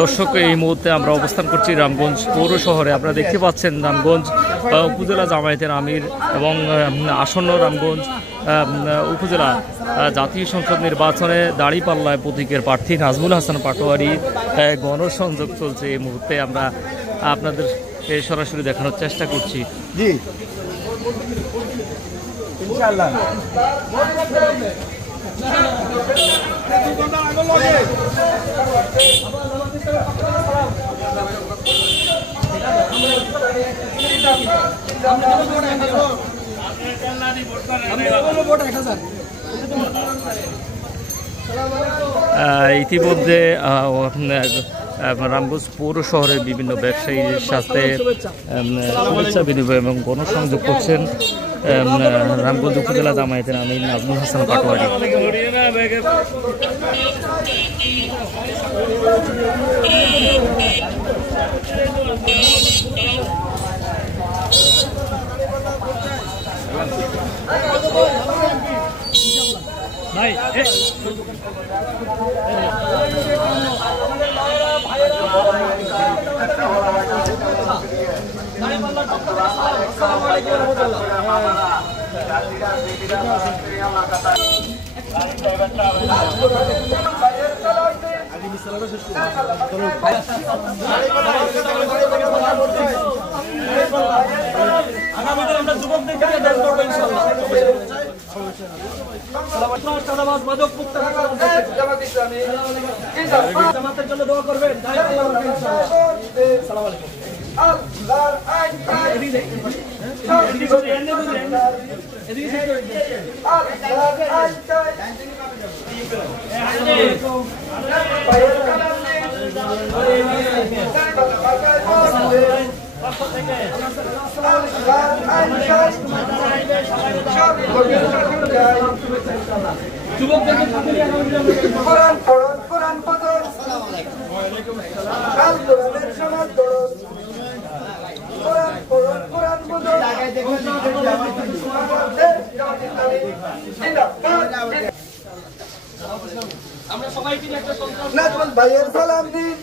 দর্শক, এই মুহূর্তে আমরা অবস্থান করছি রামগঞ্জ পৌর শহরে। আপনারা দেখতে পাচ্ছেন রামগঞ্জ উপজেলা জামায়াতের আমির এবং আসন্ন রামগঞ্জ উপজেলা জাতীয় সংসদ নির্বাচনে দাঁড়িপাল্লায় প্রতীকের প্রার্থী নাজমুল হাসান পাটোয়ারি গণসংযোগ চলছে। এই মুহূর্তে আমরা আপনাদের সরাসরি দেখানোর চেষ্টা করছি। জি ইনশাআল্লাহ। ইতিমধ্যে রামগঞ্জ পৌর শহরের বিভিন্ন ব্যবসায়ীর সাথে শুভেচ্ছা বিনিময় এবং গণসংযোগ করছেন রামগঞ্জ উপজেলা জামায়াতের আমির নাজমুল হাসান পাটোয়ারি। জামাতের জন্য দোয়া করবেন। কোরআন পড়ুন, কোরআন পড়ুন, কাল কোরআনের সমাজ পড়ুন, কোরআন পড়ুন, কোরআন পড়ুন। আমরা সবাই একটা নাজমুল ভাইয়ের সালাম দিন।